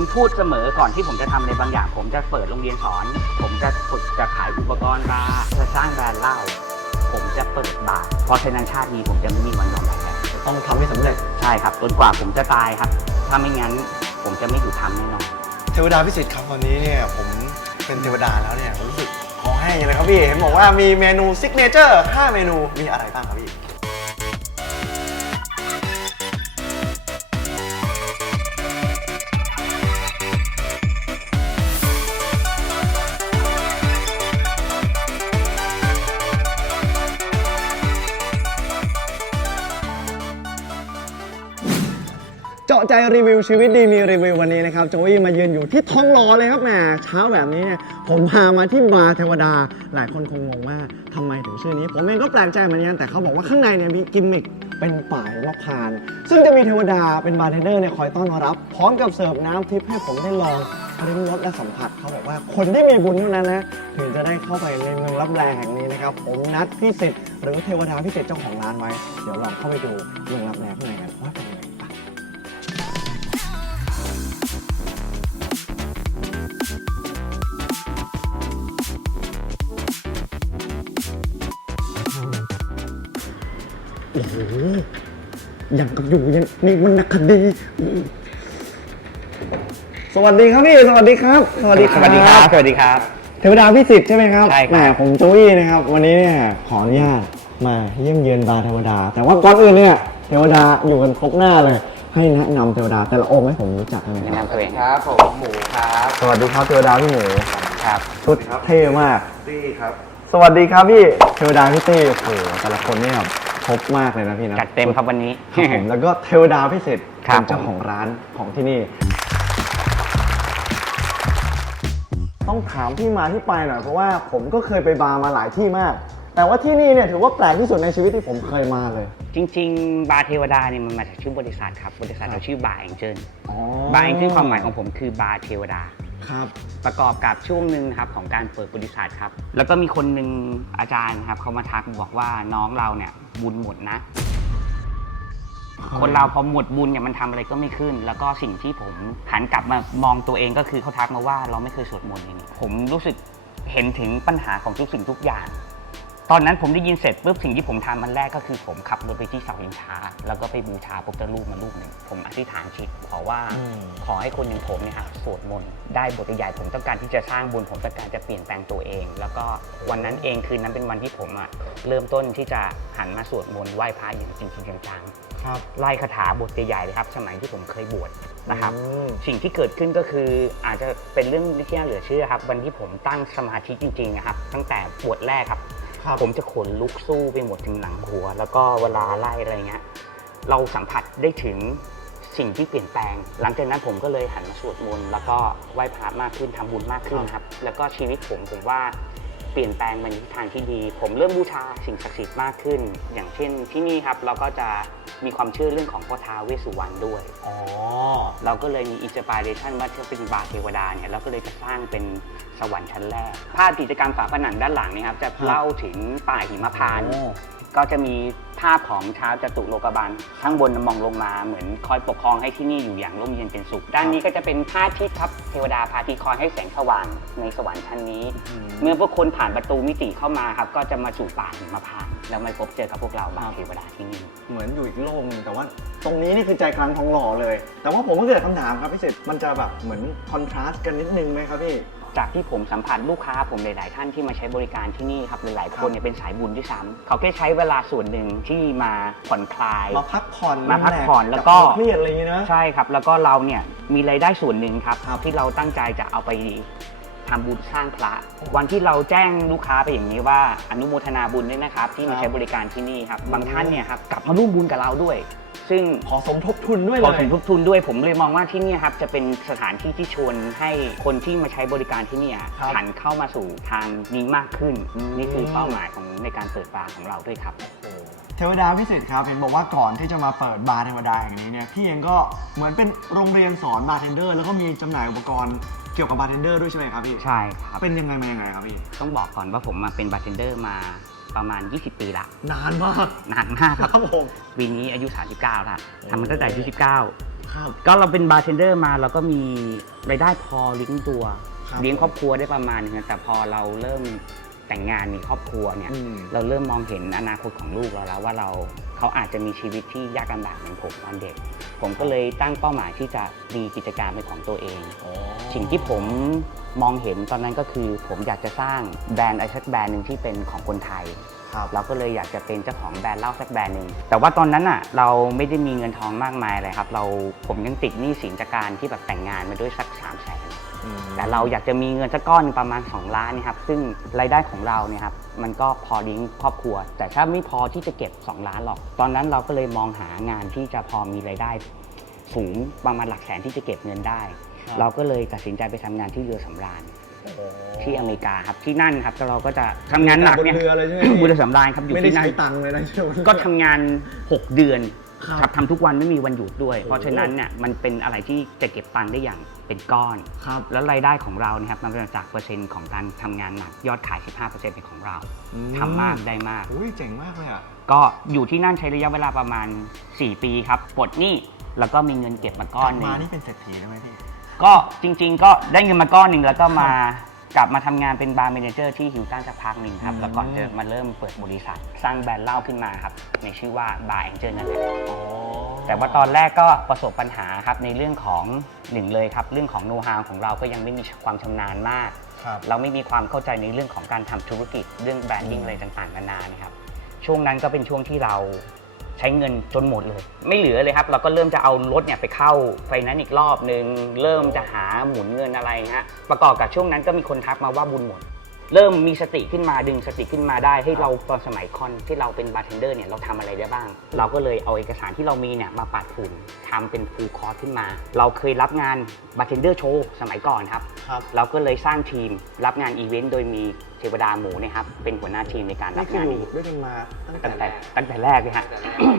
ผมพูดเสมอก่อนที่ผมจะทำอะไรบางอย่าง ผมจะเปิดโรงเรียนสอน ผมจะฝึกจะขายอุปกรณ์บาร์จะสร้างแบรนด์เหล้าผมจะเปิดบาร์เพราะฉะนั้นชาตินี้ผมจะไม่มีวันยอมแพ้ต้องทำให้สำเร็จ ใช่ครับจนกว่าผมจะตายครับ ถ้าไม่งั้นผมจะไม่อยู่ทำแน่นอน เทวดาพิสิทธิ์ครับวันนี้เนี่ยผมเป็นเทวดาแล้วเนี่ยรู้สึกคอแห้งเลยครับพี่เห็นบอกว่ามีเมนูซิกเนเจอร์5เมนูมีอะไรบ้างครับพี่ ใจรีวิวชีวิตดีมีรีวิววันนี้นะครับโจวี่มายืนอยู่ที่ท้องหล่อเลยครับแหมเช้าแบบนี้เนี่ยผมพามาที่บาร์เทวดา หลายคนคงงงว่าทำไมถึงชื่อนี้ ผมเองก็แปลกใจเหมือนกันแต่เขาบอกว่าข้างในเนี่ยมีกิมมิคเป็นป่ายมะพร้าน ซึ่งจะมีเทวดาเป็นบาร์เทนเดอร์เนี่ยคอยต้อนรับ พร้อมกับเสิร์ฟน้ำทิพย์ให้ผมได้ลองริมรสและสัมผัสเขาบอกว่าคนที่มีบุญเท่านั้นนะถึงจะได้เข้าไปในเมืองรับแลแห่งนี้นะครับผมนัดพิสิทธิ์หรือเทวดาพิสิทธิ์เจ้าของร้านไว้ เดี๋ยวลองเข้าไปดูเมืองรับแลข้างในกัน อ้โหอย่างกับอยู่ยังนี่มันนักคดี สวัสดีครับพี่ สวัสดีครับ สวัสดีครับ สวัสดีครับ สวัสดีครับ เทวดาพิสิทธิ์ใช่ไหมครับใช่ครับแหมผมโจวี่นะครับ วันนี้เนี่ยขออนุญาตมาเยี่ยมเยือนบาร์เทวดา แต่ว่าก่อนอื่นเนี่ยเทวดาอยู่กันครบหน้าเลย ให้แนะนำเทวดาแต่ละองค์ให้ผมรู้จักกันไหมแนะครับ นำตัวเองครับผมหมูครับสวัสดีครับเทวดาพี่หมูครับชุดเท่มาก ตี้ครับ สวัสดีครับพี่เทวดาพี่เต้โอ้โหแต่ละคนเนี่ย ครบมากเลยนะพี่นะจัดเต็มครับวันนี้ ครับผมแล้วก็เทวดาพิเศษครับเป็นเจ้าของร้านของที่นี่ ต้องถามที่มาที่ไปหน่อยเพราะว่าผมก็เคยไปบาร์มาหลายที่มาก แต่ว่าที่นี่เนี่ยถือว่าแปลกที่สุดในชีวิตที่ผมเคยมาเลยจริง ๆ บาร์เทวดาเนี่ยมันมาจากชื่อบริษัทครับ บริษัทเราชื่อบาร์แองเจิลอ๋อบาร์แองเจิลความหมายของผมคือบาร์เทวดา ครับ ประกอบกับช่วงหนึ่งครับของการเปิดบริษัทครับ แล้วก็มีคนหนึ่งอาจารย์ครับเขามาทักบอกว่าน้องเราเนี่ย บุญหมดนะ คนเราพอหมดบุญเนี่ยมันทำอะไรก็ไม่ขึ้น แล้วก็สิ่งที่ผมหันกลับมามองตัวเองก็คือเขาทักมาว่าเราไม่เคยสวดมนต์อย่างนี้ผมรู้สึกเห็นถึงปัญหาของทุกสิ่งทุกอย่าง ตอนนั้นผมได้ยินเสร็จปุ๊บสิ่งที่ผมทำมันแรกก็คือผมขับรถไปที่เสาชิงช้าแล้วก็ไปบูชาพระพุทธรูปมารูปหนึ่งผมอธิษฐานจิตขอว่าอืม ขอให้คนอย่างผมเนี่ยครับสวดมนต์ได้บทใหญ่ผมต้องการที่จะสร้างบุญผมต้องการจะเปลี่ยนแปลงตัวเอง แล้วก็วันนั้นเองคืนนั้นเป็นวันที่ผมอะเริ่มต้นที่จะหันมาสวดมนต์ไหว้พระอย่างจริงๆจังครับ ๆไล่คาถาบทใหญ่ๆเลยครับ สมัยที่ผมเคยบวชนะครับ อืม สิ่งที่เกิดขึ้นก็คืออาจจะเป็นเรื่องที่น่าเหลือเชื่อครับ วันที่ผมตั้งสมาธิจริงๆนะครับ ตั้งแต่บวชแรกครับ ครับ ผมจะขนลุกสู้ไปหมดถึงหลังหัว แล้วก็เวลาไล่อะไรเงี้ยเราสัมผัสได้ถึงสิ่งที่เปลี่ยนแปลง หลังจากนั้นผมก็เลยหันมาสวดมนต์แล้วก็ไหว้พระมากขึ้นทำบุญมากขึ้นครับ แล้วก็ชีวิตผมผมว่าเปลี่ยนแปลงไปในทิศทางที่ดี ผมเริ่มบูชาสิ่งศักดิ์สิทธิ์มากขึ้น อย่างเช่นที่นี่ครับเราก็จะ มีความเชื่อเรื่องของพ่อท้าวเวสสุวรรณด้วย อ๋อ เราก็เลยมีอินสปิเรชันว่าถ้าเป็นบาร์เทวดาเนี่ยเราก็เลยจะสร้างเป็นสวรรค์ชั้นแรก ภาพกิจกรรมฝาผนังด้านหลังเนะครับจะเล่าถึงป่าหิมพานต์โอ้ก็จะมีภาพของเท้าวจตุโลกบาลข้างบนมองลงมาเหมือนคอยปกครองให้ที่นี่อยู่อย่างร่มเย็นเป็นสุข ด้านนี้ก็จะเป็นพระอาทิตย์ครับเทวดาพระอาทิตย์คอยให้แสงสว่างในสวรรค์ชั้นนี้ เมื่อพวกคนผ่านประตูมิติเข้ามาครับก็จะมาสู่ป่าหิมพานต์ แล้วมาพบเจอกับพวกเราบาร์เทวดาที่นี่ เหมือนอยู่อีกโลกหนึงแต่ว่าตรงนี้นี่คือใจกลางทองหล่อเลย แต่ว่าผมก็เกิดคำถามครับพี่เศษมันจะแบบเหมือนคอนทราสต์กันนิดนึงไหมครับพี่ จากที่ผมสัมผัสลูกค้าผมหลาย ๆ ท่านที่มาใช้บริการที่นี่ครับหลายๆคนเนี่ยเป็นสายบุญด้วยซ้ำเขาแค่ใช้เวลาส่วนหนึ่งที่มาผ่อนคลาย มาพักผ่อนมาพักผ่อนรีแล้วก็ จากความเครียดอะไรอย่างเงี้ยนะ ใช่ครับ แล้วก็เราเนี่ยมีรายได้ส่วนหนึ่งครับ ครับ ที่เราตั้งใจจะเอาไป ทำบุญสร้างพระ วันที่เราแจ้งลูกค้าไปอย่างนี้ว่าอนุโมทนาบุญด้วยนะครับ ที่มาใช้บริการที่นี่ครับบางท่านเนี่ยครับกลับมาร่วมบุญกับเราด้วย ซึ่งขอสมทบทุนด้วยพเลอยสมทบทุนด้วยผมเลยมองว่าที่เนี่ยครับจะเป็นสถานที่ที่ชวนให้คนที่มาใช้บริการที่เนี่ยครับหันเข้ามาสู่ทางนี้มากขึ้นอืมนี่คือเป้าหมายของในการเปิดบาร์ของเราด้วยครับเทวดาพิเศษครับเห็นบอกว่าก่อนที่จะมาเปิดบาร์เทวดาอย่างนี้เนี่ยพี่เองก็เหมือนเป็นโรงเรียนสอนบาร์เทนเดอร์ แล้วก็มีจำหน่ายอุปกรณ์เกี่ยวกับบาร์เทนเดอร์ด้วยใช่ไหมครับพี่ ใช่ครับเป็นยังไงมายังไงครับพี่ ต้องบอกก่อนว่าผมมาเป็นบาร์เทนเดอร์มาประมาณ 20 ปีละ นานมาก นานมากครับครับผมปีนี้อายุ 39ละทำมาตั้งแต่อายุ19 ครับก็เราเป็นบาร์เทนเดอร์มาเราก็มีรายได้พอเลี้ยงตัวครับเลี้ยงครอบครัวได้ประมาณนึงนะแต่พอเราเริ่มแต่งงานมีครอบครัวเนี่ย อืม เราเริ่มมองเห็นอนาคตของลูกเราแล้วว่าเรา เขาอาจจะมีชีวิตที่ยากลำบากเหมือนผมตอนเด็ก ผมก็เลยตั้งเป้าหมายที่จะมีกิจการเป็นของตัวเอง สิ่งที่ผมมองเห็นตอนนั้นก็คือ ผมอยากจะสร้างแบรนด์อะไรสักแบรนด์หนึ่งที่เป็นของคนไทยครับเราก็เลยอยากจะเป็นเจ้าของแบรนด์เหล้าสักแบรนด์หนึ่งแต่ว่าตอนนั้นอะเราไม่ได้มีเงินทองมากมายเลยครับ เราผมยังติดหนี้สินจากการที่แบบแต่งงานมาด้วยสักสามแสน แต่เราอยากจะมีเงินสักก้อนหนึ่งประมาณ 2 ล้านเนะครับ ซึ่งรายได้ของเราเนี่ยครับมันก็พอเลี้ยงครอบครัว แต่ถ้าไม่พอที่จะเก็บ 2 ล้านหรอก ตอนนั้นเราก็เลยมองหางานที่จะพอมีรายได้สูงประมาณหลักแสนที่จะเก็บเงินได้ ครับ เราก็เลยตัดสินใจไปทำงานที่เรือสำราญที่อเมริกาครับที่นั่นครับเราก็จะทำงานหนักเนี่ยบนเรือเลยใช่ไหมบนเรือสำราญครับอยู่ไม่ได้ที่นั่ใช้น ตังค์เลยนะช่วงนั้นก็ทำงาน 6 เดือน ครับครับ ทำทุกวันไม่มีวันหยุดด้วยโอ้โหเพราะฉะนั้นเนี่ยมันเป็นอะไรที่จะเก็บตังค์ได้อย่างเป็นก้อน ครับแล้วรายได้ของเราเนี่ยครับมันมาจากเปอร์เซ็นต์ของการทำงานหนักยอดขาย 15%เป็นของเราอืมทำมากได้มาก อุ้ยเจ๋งมากเลยอะ ก็อยู่ที่นั่นใช้ระยะเวลาประมาณ 4 ปีครับปลดหนี้แล้วก็มีเงินเก็บมาก้อนหนึมางนี่เป็นเศรษฐีได้ไหมพี่ ก็จริง ๆ ก็ได้เงินมาก้อนหนึ่งแล้วก็มา กลับมาทำงานเป็นบาร์เมเนเจอร์ที่ฮิวตันสักพักหนึ่งครับอืมแล้วก่อนจะมาเริ่มเปิดบริษัท สร้างแบรนด์เหล้าขึ้นมาครับ ในชื่อว่าบาร์แองเจิลนั่นแหละแต่ว่าตอนแรกก็ประสบปัญหาครับในเรื่องของหนึ่งเลยครับ เรื่องของโน้ตฮาวของเราก็ยังไม่มีความชำนาญมาก ครับเราไม่มีความเข้าใจในเรื่องของการทำธุรกิจ เรื่องแบรนดิ้งอะไรต่างๆนานานะครับ ช่วงนั้นก็เป็นช่วงที่เรา ใช้เงินจนหมดเลย ไม่เหลือเลยครับ เราก็เริ่มจะเอารถเนี่ยไปเข้าไฟแนนซ์อีกรอบหนึ่งเริ่มจะหาหมุนเงินอะไรฮะประกอบกับช่วงนั้นก็มีคนทักมาว่าบุญหมด เริ่มมีสติขึ้นมาดึงสติขึ้นมาได้ให้เราตอนสมัยคอนที่เราเป็นบาร์เทนเดอร์เนี่ยเราทำอะไรได้บ้าง เราก็เลยเอาเอกสารที่เรามีเนี่ยมาปัดฝุ่นทำเป็นฟูลคอร์สขึ้นมา เราเคยรับงานบาร์เทนเดอร์โชว์สมัยก่อนครับครับเราก็เลยสร้างทีมรับงานอีเวนต์โดยมีเทวดาหมูเนะครับเป็นหัวหน้าทีมในการรันี่บคืองานอยู่นี้ ด้วยกันมาตั้งแต่ตั้งแรแต่กตั้งแต่แรกเลยฮะ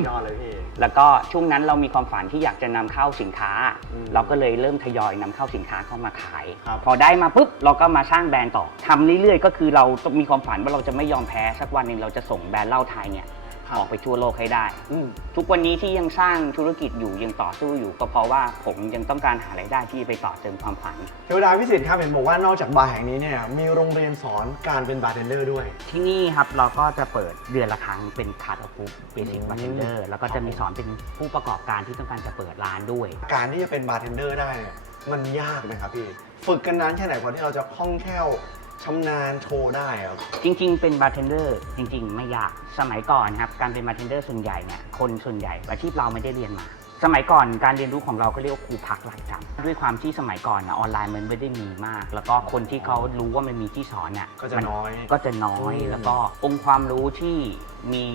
ยอดเลยพี่ แล้วก็ช่วงนั้นเรามีความฝันที่อยากจะนำเข้าสินค้า อืมเราก็เลยเริ่มทยอยนำเข้าสินค้าเข้ามาขาย ครับ พอได้มาปุ๊บเราก็มาสร้างแบรนด์ต่อทำเรื่อยๆ ก็คือเราต้องมีความฝันว่าเราจะไม่ยอมแพ้สักวันหนึ่งเราจะส่งแบรนด์เหล้าไทยเนี่ย ออกไปทั่วโลกให้ได้อืมทุกวันนี้ที่ยังสร้างธุรกิจอยู่ยังต่อสู้อยู่ก็เพราะว่าผมยังต้องการหารายได้ที่ไปต่อเติมความฝัน เทวดาพิสิทธิ์ครับเห็นบอกว่านอกจากบาร์แห่งนี้เนี่ยมีโรงเรียนสอนการเป็นบาร์เทนเดอร์ด้วย ที่นี่ครับเราก็จะเปิดเดือนละครั้งเป็นคาร์ดออฟเบสิกอืมบาร์เทนเดอร์แล้วก็จะมีสอนเป็นผู้ประกอบการที่ต้องการจะเปิดร้านด้วย การที่จะเป็นบาร์เทนเดอร์ได้เนี่ยมันยากนะครับพี่ ฝึกกันนานแค่ไหนกว่าที่เราจะคล่องแคล่ว ชำนาญโชว์ได้ครับ จริง ๆ เป็นบาร์เทนเดอร์จริง ๆ ไม่ยากสมัยก่อนครับการเป็นบาร์เทนเดอร์ส่วนใหญ่เนี่ยคนส่วนใหญ่อาชีพเราไม่ได้เรียนมา สมัยก่อนการเรียนรู้ของเราก็เรียกว่าครูพักหลักจำด้วยความที่สมัยก่อนนะออนไลน์มันไม่ได้มีมาก แล้วก็คนที่เขารู้ว่ามันมีที่สอนเนี่ยก็จะมัน้อย ก็จะน้อยอืม แล้วก็องค์ความรู้ที่มี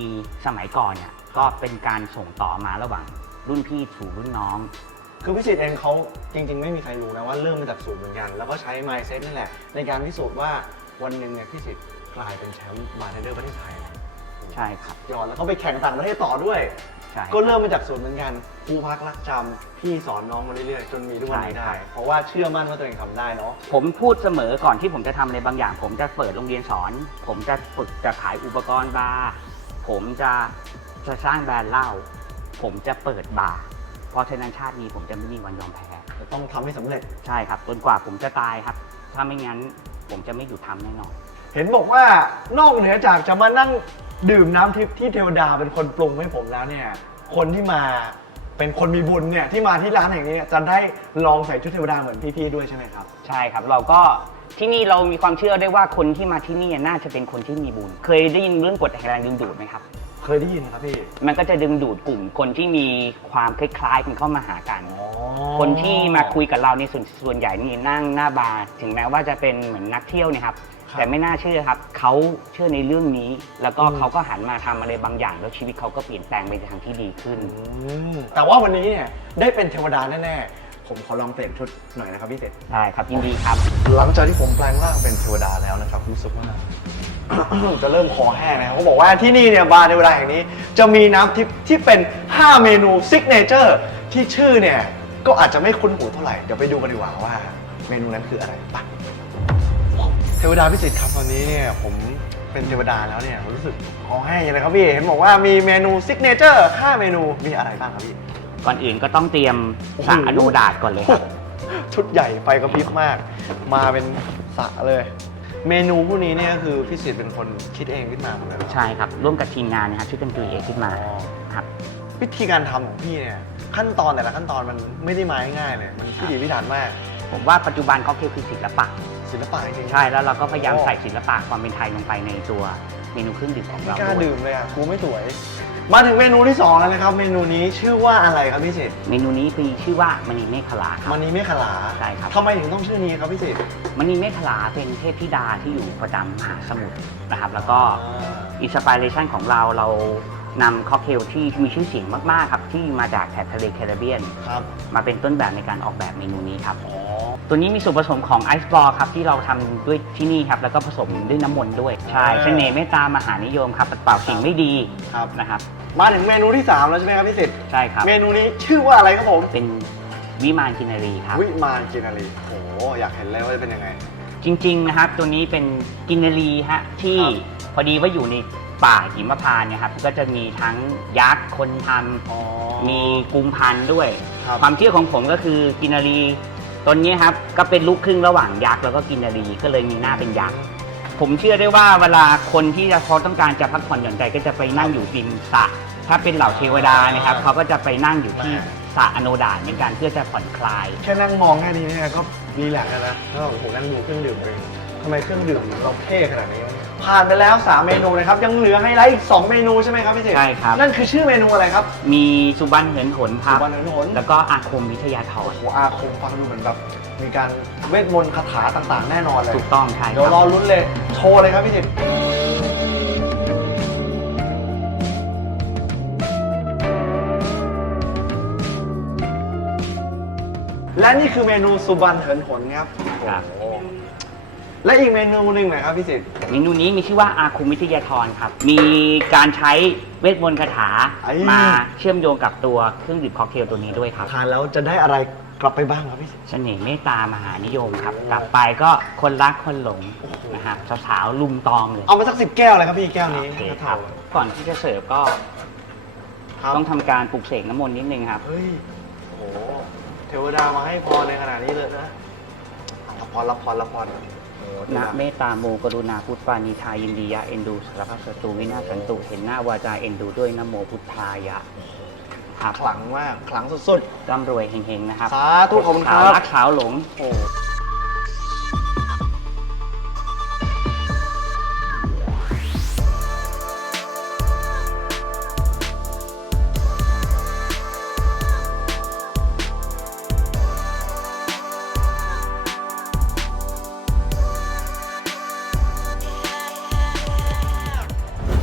สมัยก่อนเนี่ยก็เป็นการส่งต่อมาระหว่างรุ่นพี่สู่รุ่นน้อง คือพิสิทธิ์เองเขาจริง ๆ ไม่มีใครรู้นะว่าเริ่มมาจากศูนย์เหมือนกัน แล้วก็ใช้ mindset นี่แหละ ในการพิสูจน์ว่าวันหนึ่งเนี่ยพิสิทธิ์กลายเป็นแชมป์บาร์เทนเดอร์ประเทศไทยนะใช่ครับยอดแล้วก็ไปแข่งต่างประเทศต่อด้วย ใช่ ก็เริ่มมาจากศูนย์เหมือนกันครูพักรักจำพี่สอนน้องมาเรื่อยๆ จนมีทุกวันนี้ได้เพราะว่าเชื่อมั่นว่าตัวเองทำได้เนาะ ผมพูดเสมอก่อนที่ผมจะทำอะไรบางอย่าง ผมจะเปิดโรงเรียนสอน ผมจะฝึกจะขายอุปกรณ์บาร์ผมจะจะสร้างแบรนด์เหล้าผมจะเปิดบาร์ เพราะฉะนั้นชาตินี้ผมจะไม่มีวันยอมแพ้ จะต้องทำให้สำเร็จ ใช่ครับจนกว่าผมจะตายครับ ถ้าไม่งั้นผมจะไม่หยุดทำแน่นอน เห็นบอกว่านอกเหนือจากจะมานั่งดื่มน้ำทิพย์ที่เทวดาเป็นคนปรุงให้ผมแล้วเนี่ย คนที่มาเป็นคนมีบุญเนี่ยที่มาที่ร้านแห่งนี้เนี่ยจะได้ลองใส่ชุดเทวดาเหมือนพี่ๆด้วยใช่ไหมครับ ใช่ครับ เราก็ที่นี่เรามีความเชื่อได้ว่าคนที่มาที่นี่น่าจะเป็นคนที่มีบุญ เคยได้ยินเรื่องกฎแห่งแรงดึงดูดไหมครับ เคยได้ยินครับพี่มันก็จะดึงดูดกลุ่มคนที่มีความคล้ายๆกันเข้ามาหากันคนที่มาคุยกับเราในส่วนส่วนใหญ่นี่นั่งหน้าบาร์ถึงแม้ว่าจะเป็นเหมือนนักเที่ยวเนะครับ ครับ แต่ไม่น่าเชื่อครับเขาเชื่อในเรื่องนี้ แล้วก็อืมเขาก็หันมาทำอะไรบางอย่าง แล้วชีวิตเขาก็เปลี่ยนแปลงไปในทางที่ดีขึ้น อืมแต่ว่าวันนี้เนี่ยได้เป็นเทวดาแน่ๆ ผมขอลองเปลี่ยนชุดหน่อยนะครับพี่เศษได้ครับยินดีครับ หลังจากที่ผมแปลงร่างเป็นเทวดาแล้วนะครับ รู้สึกว่า จะเริ่มคอแห้งนะครับเขาบอกว่าที่นี่เนี่ยบาร์เทวดาแห่งนี้ จะมีน้ำทิพย์ที่เป็น 5 เมนูซิกเนเจอร์ที่ชื่อเนี่ย ก็อาจจะไม่คุ้นหูเท่าไหร่ เดี๋ยวไปดูกันดีกว่าว่าเมนูนั้นคืออะไรไปเทวดาพิสิทธิ์ครับตอนนี้เนี่ยผมเป็นเทวดาแล้วเนี่ยรู้สึกคอแห้งอย่างไรครับพี่เห็นบอกว่ามีเมนูซิกเนเจอร์5เมนูมีอะไรบ้างครับพี่ ก่อนอื่นก็ต้องเตรียมสระอโนดาตก่อนเลยครับ ชุดใหญ่ไฟกระพริบมาก มาเป็นสระเลย เมนูพวกนี้เนี่ยก็คือพี่สิทธิ์เป็นคนคิดเองขึ้นมาหมดเลยเหรอใช่ครับ ร่วมกับทีมงานนะครับช่วยกันครีเอทขึ้นมาอ๋อครับวิธีการทำของพี่เนี่ยขั้นตอนแต่ละขั้นตอนมันไม่ได้มาง่ายๆเลยมันพิถีพิถันมากผมว่าปัจจุบันค็อกเทลคือศิลปะ ศิลปะจริงๆใช่แล้วเราก็พยายามโอ้ใส่ศิลปะความเป็นไทยลงไปในตัวเมนูเครื่องดื่มของไม่เรากล้าด้วย ดื่มเลยอะกูไม่สวย มาถึงเมนูที่สองแล้วนะครับ เมนูนี้ชื่อว่าอะไรครับพี่สิทธิ์เมนูนี้มีชื่อว่ามณีเมฆขลาครับ มันนี้ไม่ขลาใช่ครับ ทำไมถึงต้องชื่อนี้ครับพี่สิทธิ์มณีเมฆขลาเป็นเทพธิดาที่อยู่ประจำมหาสมุทรนะครับ แล้วก็อินสปิเรชันของเราเรานำค็อกเทลที่มีชื่อเสียงมาก ๆ ครับ ที่มาจากแถบทะเลแคริบเบียน ครับ มาเป็นต้นแบบในการออกแบบเมนูนี้ครับ อ๋อ ตัวนี้มีส่วนผสมของไอซ์บอลครับที่เราทำด้วยที่นี่ครับแล้วก็ผสมด้วยน้ำมนต์ด้วยใช่อ่าเสน่ห์เมตตามหานิยมครับปัดเป่าสิ่งไม่ดีครับ นะครับมาถึงเมนูที่ 3 แล้วใช่ไหมครับพี่สิทธิ์ใช่ครับ เมนูนี้ชื่อว่าอะไรครับผม เป็นวิมานกินนารีครับ วิมานกินารีโอ้โหอยากเห็นเลยว่าจะเป็นยังไง จริงๆนะครับตัวนี้เป็นกินนารีฮะที่ครับพอดีว่าอยู่ในป่าหิมพานต์เนี่ยครับก็จะมีทั้งยักษ์คนทำอ๋อมีกุมพันธุ์ด้วย ครับ ความเชื่อของผมก็คือกินนารี ตนนี้ครับก็เป็นลูกครึ่งระหว่างยักษ์แล้วก็กินนารีก็เลยมีหน้าเป็นยักษ์ผมเชื่อได้ว่าเวลาคนที่จะเขาต้องการจะพักผ่อนหย่อนใจก็จะไปนั่งอยู่ริมสระถ้าเป็นเหล่าเทวดานะครับเขาก็จะไปนั่งอยู่ที่สระอโนดาตเหมือนกันเพื่อจะผ่อนคลาย แค่นั่งมองแค่นี้เนี่ยก็รีแลกซ์แล้วนะแล้วผมนั่งดูเครื่องดื่มเองทำไมเครื่องดื่มเราเท่ขนาดนี้วะเนี่ย ผ่านไปแล้ว 3 เมนูนะครับ ยังเหลือไฮไลท์อีก 2 เมนูใช่ไหมครับพี่เจใช่ครับ นั่นคือชื่อเมนูอะไรครับ มีสุบันเหินหนครับวันนั้นหน แล้วก็อาคมวิทยาธรโอ้โหอาคมฟังดูเหมือนแบบมีการเวทมนต์คาถาต่างๆ แน่นอนเลย ถูกต้องใช่คเดี๋ยวรรัอบลุ้นเลย โชว์เลยครับพี่เจและนี่คือเมนูสุบันเหินหนครับครับ โอ้โห และอีกเมนูหนึ่งหน่อยครับพี่สิทธิ์ เมนูนี้มีชื่อว่าอาคมวิทยาธรครับ มีการใช้เวทมนต์คาถาไอ้ มาเชื่อมโยงกับตัวเครื่องดื่มค็อกเทลตัวนี้ด้วยครับ ทานแล้วจะได้อะไรกลับไปบ้างครับพี่สิทธิ์ เสน่ห์เมตตามหานิยมครับ กลับไปก็คนรักคนหลงนะครับสาวๆลุมตอมเลยเอามาสักสิบแก้วเลยครับพี่แก้วนี้โอเคครับก่อนที่จะเสิร์ฟก็ครับต้องทำการปลุกเสกน้ำมนต์นิดนึงครับ เฮ้ยโอ้โหเทวดามาให้พรในขนาดนี้เลยนะรับพรรับพรรับพรโอ้โห นะเมตตาโมกรุณาพุทธปานิทายินดียะเอ็นดูสารพัดศัตรูวินาศสันตุเห็นหน้าวาจาเอ็นดูด้วยนะโมพุทธายะครับขลังมากขลังสุดร่ำรวยเฮงๆนะครับ สาธุขอบคุณครับสาวรักสาวหลงๆโอ้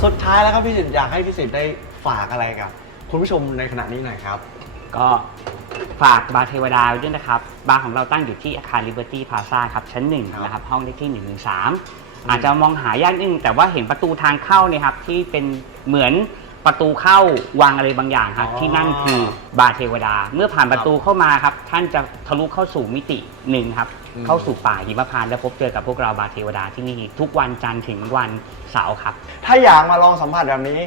สุดท้ายแล้วครับพี่สิทธิ์อยากให้พี่สิทธิ์ได้ฝากอะไรกับ คุณผู้ชมในขณะนี้หน่อยครับ ก็ฝากบาร์เทวดาไว้ด้วยนะครับ บาร์ของเราตั้งอยู่ที่อาคาร Liberty Plaza ครับ ชั้นหนึ่งครับ นะครับ ห้องเลขที่ 113 อาจจะมองหายากนิดนึงแต่ว่าเห็นประตูทางเข้าเนี่ยครับ ที่เป็นเหมือน ประตูเข้าวางอะไรบางอย่างครับอ๋อที่นั่นคือบาร์เทวดา เมื่อผ่านประตูเข้ามาครับ ท่านจะทะลุเข้าสู่มิติหนึ่งครับอืมเข้าสู่ป่าหิมพานต์และพบเจอกับพวกเราบาร์เทวดาที่นี่ทุกวันจันทร์ถึงวันเสาร์ครับ ถ้าอยากมาลองสัมผัสแบบนี้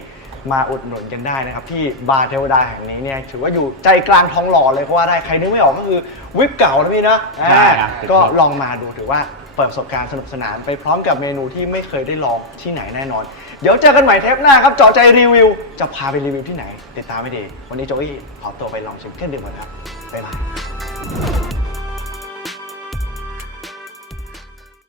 มาอุดหนุนกันได้นะครับที่บาร์เทวดาแห่งนี้เนี่ยถือว่าอยู่ใจกลางทองหล่อเลยเพราะว่าได้ใครนึกไม่ออกก็คือวิปเก่านะพี่นะใช่ครับอ่าก็ลองมาดูถือว่าเปิดประสบการณ์สนุกสนานไปพร้อมกับเมนูที่ไม่เคยได้ลองที่ไหนแน่นอน เดี๋ยวเจอกันใหม่เทปหน้าครับเจาะใจรีวิว จะพาไปรีวิวที่ไหน ติดตามไม่ดี วันนี้โจอี้ขอตัวไปลองชิมเครื่องดื่มก่อนครับบ๊ายบาย